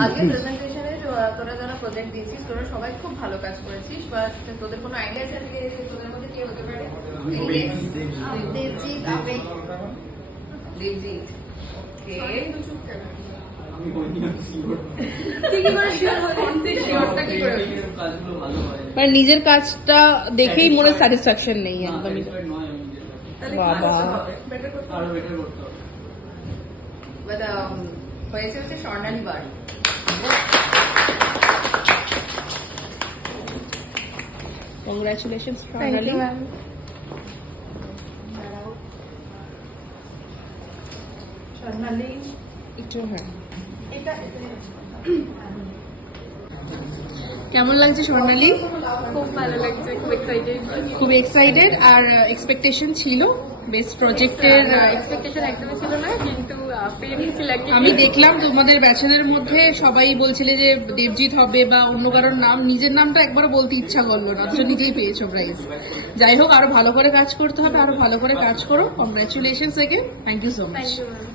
আগে প্রেজেন্টেশনে তোরা যারা প্রজেক্ট দিয়েছিস তোরা সবাই খুব ভালো কাজ করেছিস, বা তোদের কোনো আইডিয়া আছে আজকে তোদের মধ্যে কে হতে পারে? দেবজিৎ, আবেগ, দেবজিৎ। ওকে, মানে নিজের কাজটা দেখেই মনে স্যাটিসফ্যাকশন নেই একদমই। বাবা হয়েছে হচ্ছে স্বর্ণালী বার। কংগ্রাচুলেশনস স্বর্ণালী। স্বর্ণালী একটু হ্যাঁ, এটা কেমন লাগছে স্বর্ণালী? খুব ভালো লাগছে, খুব এক্সাইটেড। খুব এক্সাইটেড। আর এক্সপেকটেশন ছিল বেস্ট প্রজেক্টের? এক্সপেকটেশন একদমই ছিল না, কিন্তু পেয়ে গেছি লাকি। আমি দেখলাম তোমাদের ব্যাচেলের মধ্যে সবাই বলছিলে যে দেবজিৎ হবে বা অন্য কারোর নাম, নিজের নামটা একবারও বলতে ইচ্ছা করলো না, অথচ নিজেই পেয়েছো প্রাইজ। যাই হোক, আরো ভালো করে কাজ করতে হবে, আরো ভালো করে কাজ করো। Congratulations again, thank you so much. Thank you.